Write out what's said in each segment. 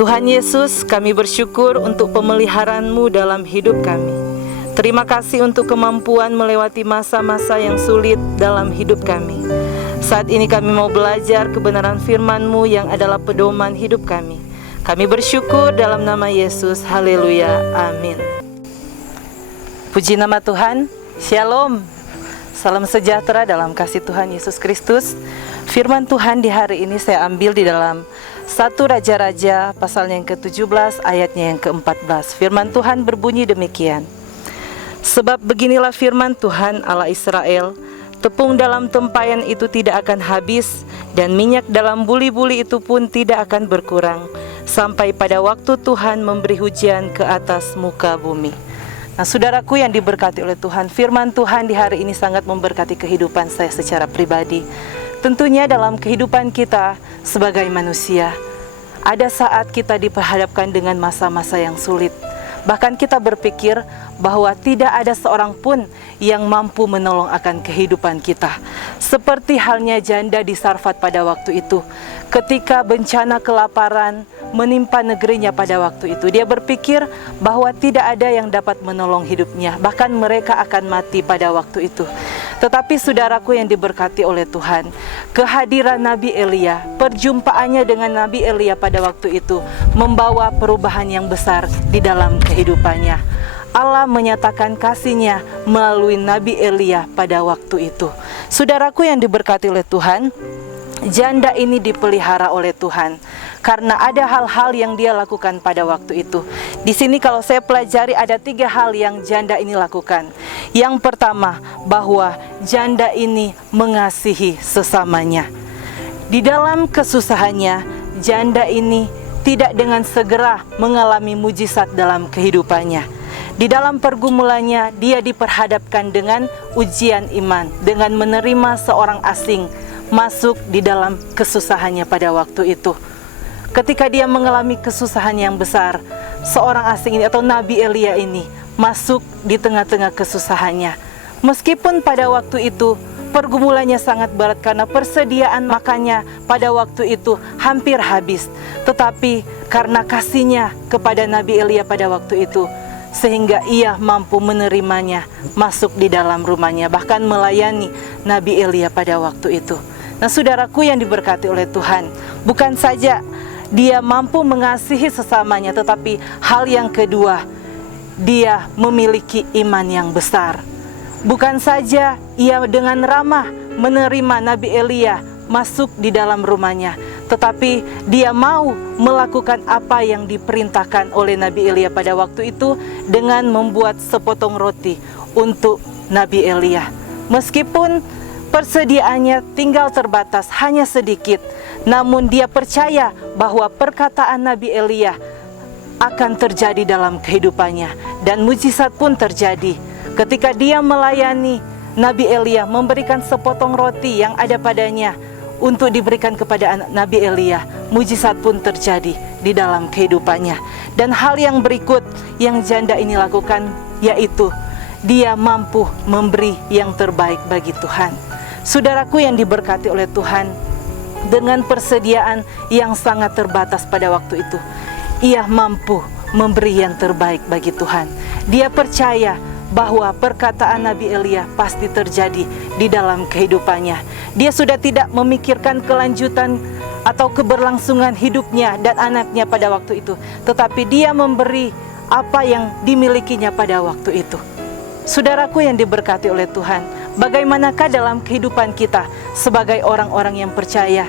Tuhan Yesus, kami bersyukur untuk pemeliharaan-Mu dalam hidup kami. Terima kasih untuk kemampuan melewati masa-masa yang sulit dalam hidup kami. Saat ini kami mau belajar kebenaran firman-Mu yang adalah pedoman hidup kami. Kami bersyukur dalam nama Yesus. Haleluya. Amin. Puji nama Tuhan. Shalom. Salam sejahtera dalam kasih Tuhan Yesus Kristus. Firman Tuhan di hari ini saya ambil di dalam 1 Raja-Raja pasal yang ke-17 ayatnya yang ke-14. Firman Tuhan berbunyi demikian. Sebab beginilah firman Tuhan Allah Israel, tepung dalam tempayan itu tidak akan habis, dan minyak dalam buli-buli itu pun tidak akan berkurang, sampai pada waktu Tuhan memberi hujan ke atas muka bumi. Nah, saudaraku yang diberkati oleh Tuhan, firman Tuhan di hari ini sangat memberkati kehidupan saya secara pribadi. Tentunya dalam kehidupan kita sebagai manusia, ada saat kita diperhadapkan dengan masa-masa yang sulit. Bahkan kita berpikir bahwa tidak ada seorang pun yang mampu menolong akan kehidupan kita. Seperti halnya janda di Sarfat pada waktu itu. Ketika bencana kelaparan menimpa negerinya pada waktu itu, dia berpikir bahwa tidak ada yang dapat menolong hidupnya. Bahkan mereka akan mati pada waktu itu. Tetapi saudaraku yang diberkati oleh Tuhan, kehadiran Nabi Elia, perjumpaannya dengan Nabi Elia pada waktu itu membawa perubahan yang besar di dalam kehidupannya. Allah menyatakan kasih-Nya melalui Nabi Elia pada waktu itu. Saudaraku yang diberkati oleh Tuhan, janda ini dipelihara oleh Tuhan karena ada hal-hal yang dia lakukan pada waktu itu. Di sini kalau saya pelajari ada 3 hal yang janda ini lakukan. Yang pertama, bahwa janda ini mengasihi sesamanya. Di dalam kesusahannya, janda ini tidak dengan segera mengalami mujizat dalam kehidupannya. Di dalam pergumulannya, dia diperhadapkan dengan ujian iman, dengan menerima seorang asing masuk di dalam kesusahannya pada waktu itu. Ketika dia mengalami kesusahan yang besar, seorang asing ini atau Nabi Elia ini masuk di tengah-tengah kesusahannya. Meskipun pada waktu itu pergumulannya sangat berat karena persediaan makannya pada waktu itu hampir habis. Tetapi karena kasih-Nya kepada Nabi Elia pada waktu itu, sehingga ia mampu menerimanya masuk di dalam rumahnya, bahkan melayani Nabi Elia pada waktu itu. Nah, saudaraku yang diberkati oleh Tuhan, bukan saja dia mampu mengasihi sesamanya, tetapi hal yang kedua, dia memiliki iman yang besar. Bukan saja ia dengan ramah menerima Nabi Elia masuk di dalam rumahnya, tetapi dia mau melakukan apa yang diperintahkan oleh Nabi Elia pada waktu itu dengan membuat sepotong roti untuk Nabi Elia. Meskipun persediaannya tinggal terbatas, hanya sedikit, namun dia percaya bahwa perkataan Nabi Elia akan terjadi dalam kehidupannya. Dan mujizat pun terjadi. Ketika dia melayani Nabi Elia, memberikan sepotong roti yang ada padanya untuk diberikan kepada Nabi Elia, mujizat pun terjadi di dalam kehidupannya. Dan hal yang berikut yang janda ini lakukan, yaitu dia mampu memberi yang terbaik bagi Tuhan. Saudaraku yang diberkati oleh Tuhan, dengan persediaan yang sangat terbatas pada waktu itu, ia mampu memberi yang terbaik bagi Tuhan. Dia percaya bahwa perkataan Nabi Elia pasti terjadi di dalam kehidupannya. Dia sudah tidak memikirkan kelanjutan atau keberlangsungan hidupnya dan anaknya pada waktu itu, tetapi dia memberi apa yang dimilikinya pada waktu itu. Saudaraku yang diberkati oleh Tuhan, bagaimanakah dalam kehidupan kita sebagai orang-orang yang percaya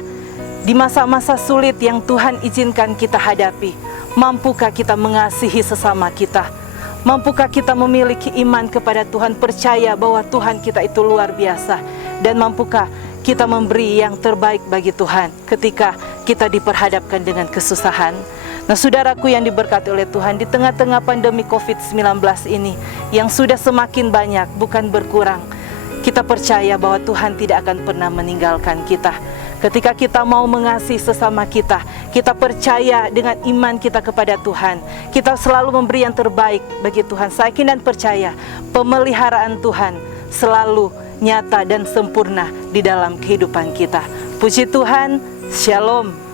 di masa-masa sulit yang Tuhan izinkan kita hadapi? Mampukah kita mengasihi sesama kita? Mampukah kita memiliki iman kepada Tuhan, percaya bahwa Tuhan kita itu luar biasa? Dan mampukah kita memberi yang terbaik bagi Tuhan ketika kita diperhadapkan dengan kesusahan? Nah, saudaraku yang diberkati oleh Tuhan, di tengah-tengah pandemi COVID-19 ini yang sudah semakin banyak, bukan berkurang, kita percaya bahwa Tuhan tidak akan pernah meninggalkan kita. Ketika kita mau mengasihi sesama kita, kita percaya dengan iman kita kepada Tuhan, kita selalu memberi yang terbaik bagi Tuhan. Saya yakin dan percaya pemeliharaan Tuhan selalu nyata dan sempurna di dalam kehidupan kita. Puji Tuhan, Shalom.